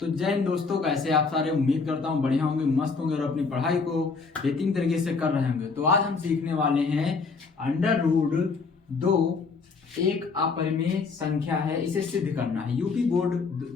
तो जय हिंद दोस्तों, कैसे आप सारे। उम्मीद करता हूँ बढ़िया होंगे, मस्त होंगे और अपनी पढ़ाई को बेहतरीन तरीके से कर रहे होंगे। तो आज हम सीखने वाले हैं अंडर रूट 2 एक अपरिमेय संख्या है, इसे सिद्ध करना है। यूपी बोर्ड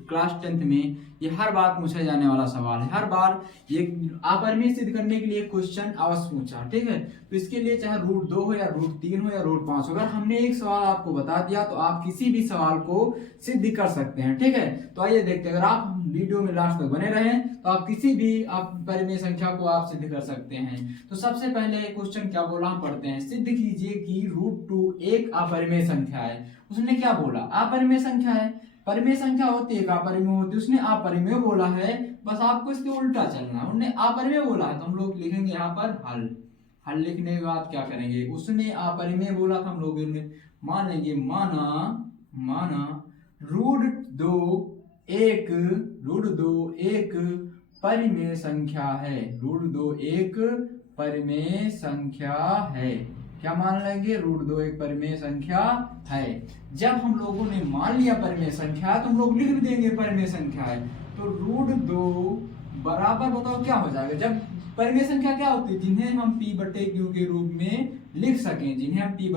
क्लास 10th में ये हर बार पूछा जाने वाला सवाल है। हर बार ये अपरिमेय सिद्ध करने के लिए क्वेश्चन अवश्य पूछा, ठीक है। तो इसके लिए चाहे रूट 2 हो या रूट 3 हो या रूट 5 हो, अगर हमने एक सवाल आपको बता दिया तो आप किसी भी सवाल को सिद्ध कर सकते हैं, ठीक है। तो आइए देखते हैं, अगर आप वीडियो में लास्ट तक बने रहें तो आप किसी भी अपरिमेय संख्या को आप सिद्ध कर सकते हैं। तो सबसे पहले क्वेश्चन क्या बोला हम पढ़ते हैं। सिद्ध कीजिए कि रूट 2 एक अपरिमेय संख्या है। उसने क्या बोला, अपरिमेय संख्या है। परिमेय संख्या होती है, अपरिमेय होती है। उसने अपरिमेय बोला है, बस आपको इसके उल्टा चलना है। उन्होंने अपरिमेय बोला है तो हम लोग लिखेंगे यहाँ पर हल। हल लिखने के बाद क्या करेंगे, उसने अपरिमेय बोला था, हम लोग मान लेंगे माना रूट 2 एक परिमेय संख्या है। रूट 2 एक परिमेय संख्या है। क्या मान लेंगे, रूट 2 एक परिमेय संख्या है। जब हम लोगों ने मान लिया परिमेय संख्या तो हम लोग लिख भी देंगे परिमेय संख्या है। तो रूट 2 बराबर, बताओ क्या हो जाएगा। जब परिमेय संख्या क्या होती है, जिन्हें हम p/q के रूप में लिख सकें, जिन्हें हम p/q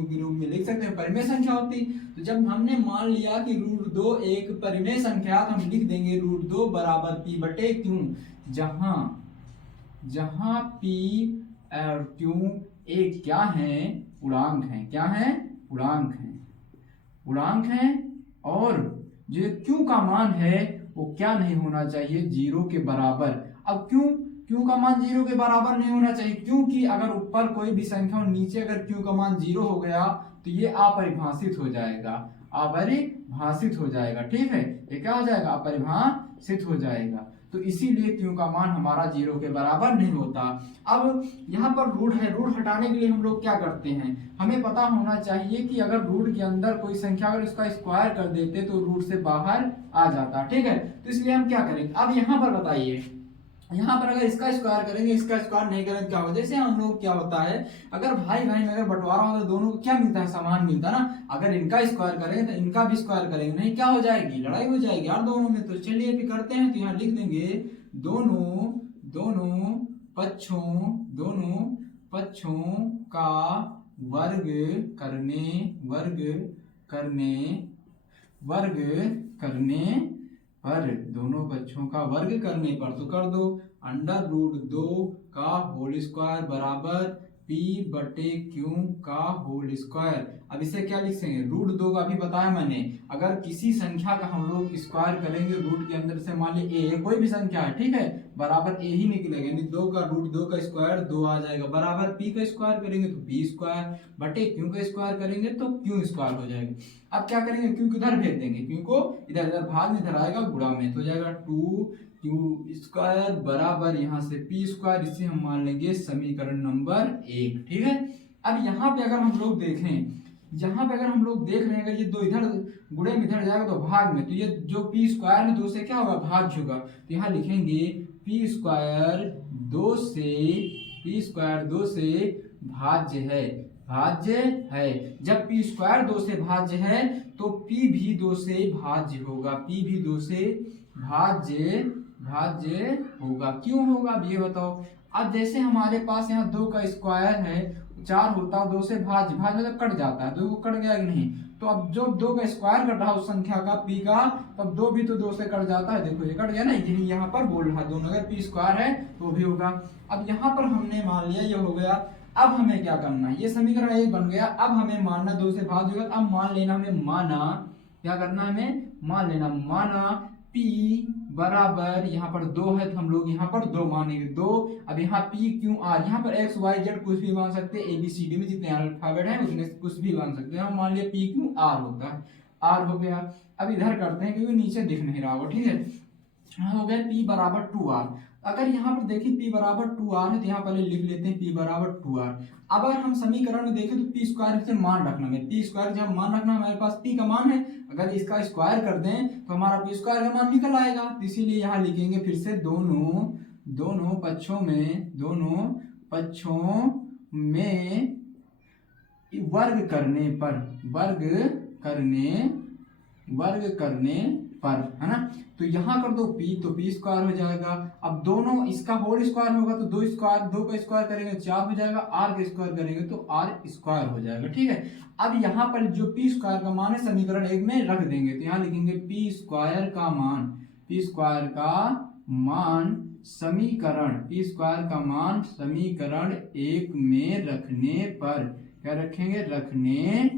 के रूप में लिख सकते हैं, परिमेय संख्या होती। तो जब हमने मान लिया कि रूट 2 एक परिमेय संख्या, तो हम लिख देंगे रूट 2 बराबर p/q, जहां p और q एक क्या है, पूर्णांक है। क्या है, पूर्णांक है। और जो q का मान है वो क्या नहीं होना चाहिए, 0 के बराबर। अब क्यों का मान 0 के बराबर नहीं होना चाहिए, क्योंकि अगर ऊपर कोई भी संख्या और नीचे अगर q का मान 0 हो गया तो ये अपरिभाषित हो जाएगा, ठीक है। ये क्या हो जाएगा, अपरिभाषित हो जाएगा। तो इसीलिए q का मान हमारा 0 के बराबर नहीं होता। अब यहाँ पर रूट है, रूट हटाने के लिए हम लोग क्या करते हैं, हमें पता होना चाहिए कि अगर रूट के अंदर कोई संख्या अगर इसका स्क्वायर कर देते तो रूट से बाहर आ जाता, ठीक है। तो इसलिए हम क्या करेंगे, अब यहाँ पर बताइए, यहाँ पर अगर इसका स्क्वायर करेंगे, इसका स्क्वायर नहीं करेंगे क्या होगा। जैसे हम लोग क्या होता है, अगर भाई में अगर बंटवारा होता है, दोनों को क्या मिलता है, समान मिलता है ना। अगर इनका स्क्वायर करेंगे तो इनका भी स्क्वायर करेंगे, नहीं क्या हो जाएगी, लड़ाई हो जाएगी यार दोनों में। तो चलिए फिर करते हैं, तो यहाँ लिख देंगे दोनों पक्षों का वर्ग करने पर, दोनों पक्षों का वर्ग करने पर, तो कर दो अंडर रूट 2 का होल स्क्वायर बराबर p/q का होल स्क्वायर। अब इसे क्या लिख सकते हैं, रूट 2 का भी बताया मैंने, अगर किसी संख्या का हम लोग स्क्वायर करेंगे रूट के अंदर से, मान ली a कोई भी संख्या है, ठीक है, बराबर a ही निकलेगा, यानी 2 का रूट 2 का स्क्वायर 2 आ जाएगा, बराबर p का स्क्वायर करेंगे तो p स्क्वायर, बटे q का स्क्वायर करेंगे तो q स्क्वायर हो जाएगा। अब क्या करेंगे, q को इधर भेज देंगे, q को इधर भाग में इधर आएगा, गुणा में, तो हो जाएगा 2q स्क्वायर बराबर यहाँ से p स्क्वायर। इसे हम मान लेंगे समीकरण नंबर 1, ठीक है। अब यहाँ पे अगर हम लोग देख रहे हैं, अगर ये 2 इधर गुणे में इधर जाएगा तो भाग में, तो ये जो p स्क्वायर में 2 से क्या होगा, भाज्य होगा। तो यहाँ लिखेंगे p स्क्वायर 2 से भाज्य है। जब p स्क्वायर 2 से भाज्य है तो p भी 2 से भाज्य होगा। क्यों होगा अब ये बताओ। अब जैसे हमारे पास यहाँ 2 का स्क्वायर है, 4 होता है, 2 से भाज्य मतलब कट जाता है, 2 को कट गया कि नहीं। तो अब जो 2 का स्क्वायर कट रहा है उस संख्या का p का, तब 2 भी तो 2 से कट जाता है, देखो ये कट गया ना, यही यहाँ पर बोल रहा है, दोनों अगर p स्क्वायर है तो भी होगा। अब यहाँ पर हमने मान लिया ये हो गया। अब हमें क्या करना है, ये समीकरण 1 बन गया। अब हमें मानना 2 से भाज्य होगा, अब मान लेना हमें, क्या करना है, हमें माना p बराबर, यहाँ पर 2 है तो हम लोग यहाँ पर 2 मानेंगे, 2। अब यहाँ p q r, यहाँ पर x y z कुछ भी मान सकते हैं, ABCD में जितने अल्फाबेट हैं उसमें कुछ भी मान सकते हैं। हम मान लिया p q r होता है, r हो गया। अब इधर करते हैं क्योंकि नीचे दिख नहीं रहा होगा, ठीक है। यहाँ हो गया p बराबर 2r। अगर यहाँ पर देखिए p बराबर 2r है तो यहाँ पहले लिख लेते हैं p बराबर 2r। अगर हम समीकरण में देखें तो p स्क्वायर से मान रखना है, p स्क्वायर जब मान रखना, हमारे पास p का मान है, अगर इसका स्क्वायर कर दें तो हमारा p स्क्वायर का मान निकल आएगा। तो इसीलिए यहाँ लिखेंगे फिर से दोनों पक्षों में वर्ग करने पर, है ना। तो तो यहाँ कर दो p, तो p स्क्वायर हो जाएगा। अब दोनों इसका होल स्क्वायर होगा तो 2 स्क्वायर, 2 का स्क्वायर करेंगे 4 हो जाएगा, r का स्क्वायर करेंगे तो r स्क्वायर हो जाएगा, ठीक है। अब यहाँ पर जो p स्क्वायर का मान है समीकरण 1 में रख देंगे, तो यहाँ लिखेंगे p स्क्वायर का मान, p स्क्वायर का मान समीकरण, p स्क्वायर का मान समीकरण 1 में रखने पर, क्या रखेंगे, रखने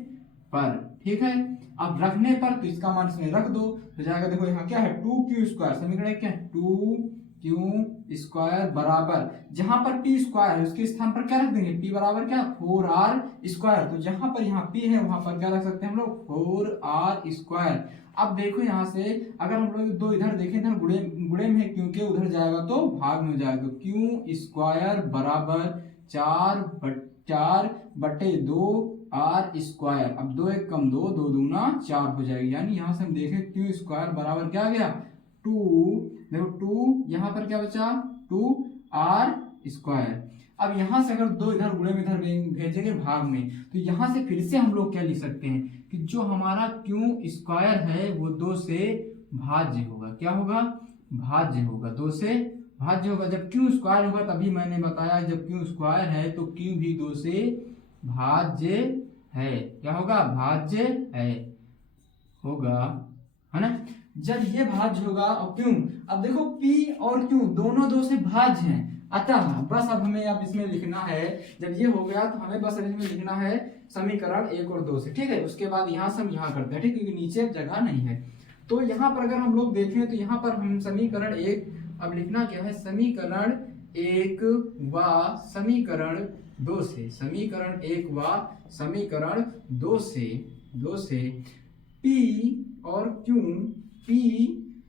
पर, ठीक है। अब रखने पर तो इसका मान इसमें रख दो तो जाएगा, देखो यहाँ क्या है 2q स्क्वायर, समीकरण क्या है 2q स्क्वायर बराबर, जहां पर p स्क्वायर है उसके स्थान पर क्या रख देंगे, p बराबर क्या 4r स्क्वायर, तो जहां पर यहाँ p है वहां पर क्या रख सकते हैं हम लोग 4r स्क्वायर। अब देखो यहाँ से अगर हम लोग दो इधर देखें, इधर गुणे में है क्योंकि उधर जाएगा तो भाग में हो जाएगा, तो q स्क्वायर बराबर 4/2 r स्क्वायर। अब 2 1 कम 2, 2 दूना 4 हो जाएगी, यानी यहाँ से हम देखें q स्क्वायर बराबर क्या आ गया 2, देखो 2 यहाँ पर क्या बचा 2r स्क्वायर। अब यहाँ से अगर 2 इधर गुणे में इधर भेजेंगे भाग में, तो यहाँ से फिर से हम लोग क्या लिख सकते हैं कि जो हमारा q स्क्वायर है वो 2 से भाज्य होगा, क्या होगा, भाज्य होगा, 2 से भाज्य होगा। जब q स्क्वायर होगा तभी मैंने बताया जब q स्क्वायर है तो q भी 2 से भाज्य है, क्या होगा, भाज्य है, होगा, है ना। जब ये भाज्य होगा और क्यों, अब देखो p और q दोनों 2 से भाज्य हैं, अतः बस अब हमें अब इसमें लिखना है, जब ये हो गया तो हमें बस इसमें लिखना है समीकरण 1 और 2 से, ठीक है। उसके बाद यहाँ से हम यहाँ करते हैं, ठीक, क्योंकि नीचे जगह नहीं है। तो यहाँ पर अगर हम लोग देखें तो यहाँ पर हम समीकरण 1 अब लिखना क्या है, समीकरण 1 व समीकरण 2 से, समीकरण 1 व समीकरण 2 से p और q, p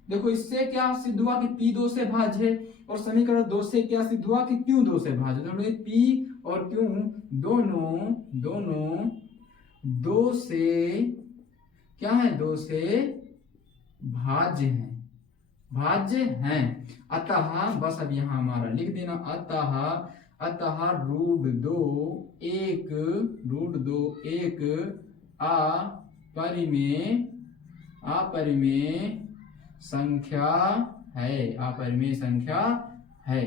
देखो इससे क्या सिद्ध हुआ कि p 2 से भाज्य है, और समीकरण 2 से क्या सिद्ध हुआ कि q 2 से भाज्य है। तो p और q दोनों 2 से क्या है, 2 से भाज्य हैं, भाज्य हैं। अतः बस अब यहाँ हमारा लिख देना, अतः रूट दो एक अपरिमेय संख्या है,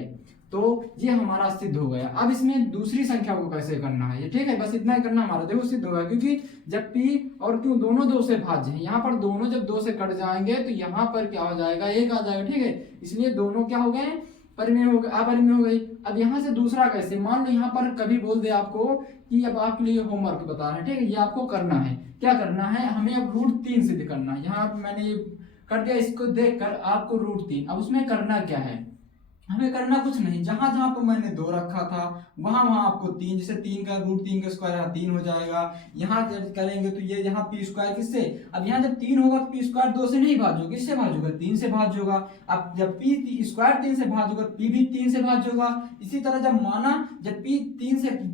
तो ये हमारा सिद्ध हो गया। अब इसमें दूसरी संख्या को कैसे करना है, ये ठीक है, बस इतना ही करना हमारा, देखो सिद्ध हो गया, क्योंकि जब p और q दोनों 2 से भाज्य हैं, यहाँ पर दोनों जब 2 से कट जाएंगे तो यहाँ पर क्या हो जाएगा, 1 आ जाएगा, ठीक है। इसलिए दोनों क्या हो गए, परिमेय हो गए, अपरिमेय हो गई। अब यहाँ से दूसरा कैसे, मान लो यहाँ पर कभी बोल दे आपको कि अब आपके लिए होमवर्क बता रहे हैं, ठीक है, ये आपको करना है, क्या करना है, हमें अब रूट 3 सिद्ध करना है। यहाँ मैंने ये कर दिया, इसको देखकर आपको रूट 3, अब उसमें करना क्या है, हमें करना कुछ नहीं, जहां जहां पर मैंने 2 रखा था वहां आपको 3, जैसे 3 का रूट 3 का स्क्वायर यहाँ 3 हो जाएगा। यहाँ जब करेंगे तो ये यहाँ p स्क्वायर किससे, अब यहाँ जब 3 होगा तो p स्क्वायर 2 से नहीं भाज्य होगा, किससे भाज्य होगा, 3 से भाज्य होगा। अब जब p स्क्वायर 3 से भाज्य होगा, p भी 3 से भाज्य होगा। इसी तरह जब माना जब p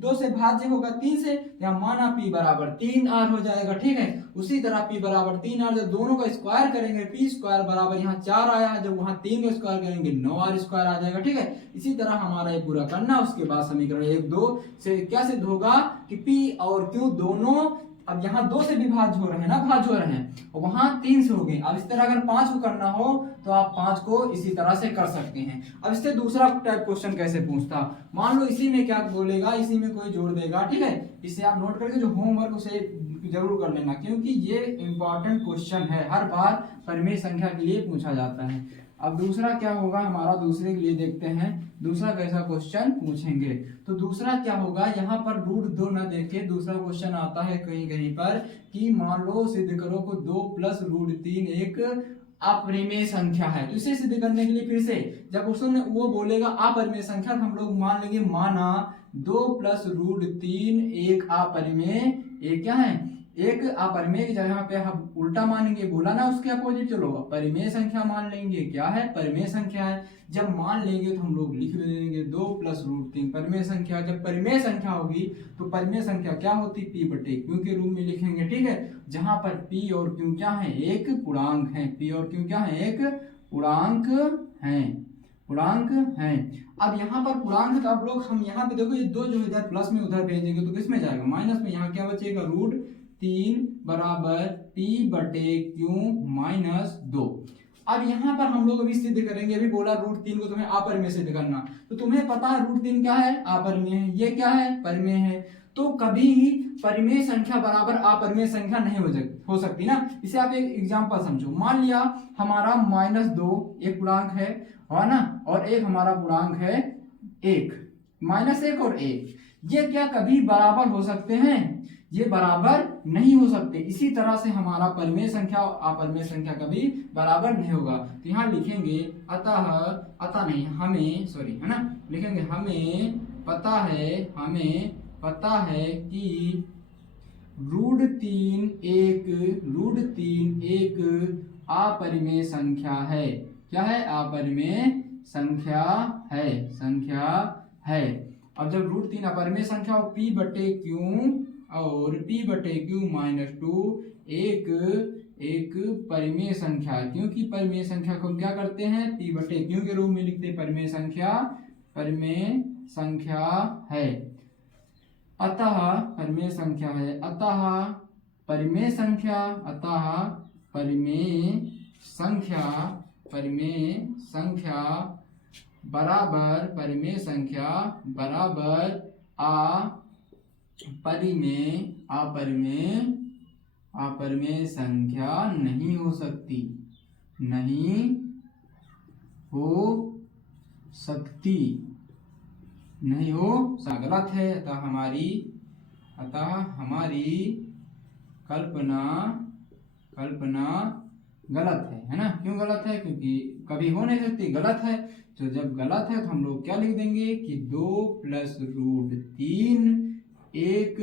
2 से भाज्य होगा 3 से, यहाँ माना p बराबर 3r हो जाएगा, ठीक है। उसी तरह p बराबर 3r, जब दोनों का स्क्वायर करेंगे p स्क्वायर बराबर यहाँ 4 आया है, जब वहां 3 का स्क्वायर करेंगे 9r स्क्वायर आ जाएगा, ठीक है। इसी तरह हमारा ये पूरा करना, उसके बाद समीकरण 1 2 से क्या सिद्ध होगा कि p और q दोनों अब यहाँ 2 से भी भाज्य हो रहे हैं ना, भाज्य हो रहे हैं, और वहां 3 से हो गए। अब इस तरह अगर 5 को करना हो तो आप 5 को इसी तरह से कर सकते हैं। अब इससे दूसरा टाइप क्वेश्चन कैसे पूछता, मान लो इसी में क्या बोलेगा, इसी में कोई जोड़ देगा, ठीक है। इसे आप नोट करके जो होमवर्क उसे जरूर कर लेना, क्योंकि ये इंपॉर्टेंट क्वेश्चन है, हर बार परिमेय संख्या के लिए पूछा जाता है। अब दूसरा क्या होगा हमारा, दूसरे के लिए देखते हैं दूसरा कैसा क्वेश्चन पूछेंगे। तो दूसरा क्या होगा, यहाँ पर रूट 2 ना देखे, दूसरा क्वेश्चन आता है कहीं कहीं पर कि मान लो सिद्ध करो को 2 प्लस रूट 3 एक अपरिमेय संख्या है। तो इसे सिद्ध करने के लिए फिर से जब उसने वो बोलेगा अपरिमेय संख्या, हम लोग मान लेंगे माना 2 प्लस रूट 3 एक अपरिमेय, एक क्या है, एक अपरिमेय की जगह पे हम उल्टा मानेंगे, बोला ना उसके अपोजिट, चलो परिमेय संख्या मान लेंगे, क्या है, परिमेय संख्या है। जब मान लेंगे तो हम लोग लिख देंगे 2 प्लस रूट 3 परिमेय संख्या। जब परिमेय संख्या होगी तो परिमेय संख्या क्या होती, p बटे q के रूप में लिखेंगे, ठीक है। जहां पर p और q क्या है, एक पूर्णांक है, p और q क्या है, एक पूर्णांक है। अब यहाँ पर पूर्णांक तो अब लोग हम यहाँ पे देखो ये 2 जो इधर प्लस में उधर भेजेंगे तो किस में जाएगा, माइनस में। यहाँ क्या बचेगा, रूट 3 बराबर p बटे q माइनस 2। अब यहाँ पर हम लोग अभी सिद्ध करेंगे, अभी बोला √3 को तुम्हें अपरिमेय सिद्ध करना, तो तुम्हें पता है √3 क्या है, अपरिमेय है, ये क्या है, परिमेय है। तो कभी परिमेय संख्या बराबर अपरिमेय संख्या नहीं हो सकती ना। इसे आप एक एग्जांपल समझो, मान लिया हमारा -2 एक पूर्णांक है ना, और एक हमारा पूर्णांक है 1, -1 और 1, ये क्या कभी बराबर हो सकते हैं, ये बराबर नहीं हो सकते। इसी तरह से हमारा परिमेय संख्या और अपरिमेय संख्या कभी बराबर नहीं होगा। तो यहाँ लिखेंगे अतः नहीं, हमें सॉरी है ना, लिखेंगे हमें पता है कि √3 एक अपरिमेय संख्या है। क्या है, अपरिमेय संख्या है। अब जब √3 अपरिमेय संख्या और P/Q -2 एक परिमेय संख्या, क्योंकि परिमेय संख्या को क्या करते हैं, P/Q के रूप में लिखते हैं, परिमेय संख्या है। अतः परिमेय संख्या बराबर अपरिमेय संख्या नहीं हो सकती। गलत है। अतः हमारी कल्पना गलत है ना। क्यों गलत है, क्योंकि कभी हो नहीं सकती, गलत है। तो जब गलत है तो हम लोग क्या लिख देंगे कि 2 + √3 एक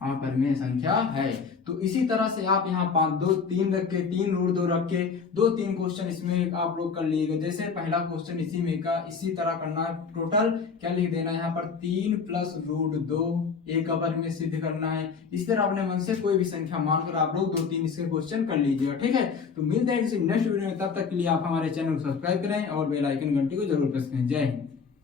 अपरिमेय संख्या है। तो इसी तरह से आप यहाँ 5 2 3 रख के 3 √2 रख के 2-3 क्वेश्चन इसमें आप लोग कर लीजिएगा। जैसे पहला क्वेश्चन इसी में का इसी तरह करना, टोटल क्या लिख देना यहाँ पर 3 + √2 एक अपरिमेय सिद्ध करना है। इस तरह अपने मन से कोई भी संख्या मानकर आप लोग 2-3 इसके क्वेश्चन कर लीजिएगा। ठीक है, तो मिलते हैं किसी नेक्स्ट वीडियो में, तब तक के लिए आप हमारे चैनल को सब्सक्राइब करें और बेल आइकन घंटी को जरूर प्रेस करें। जय हिंद।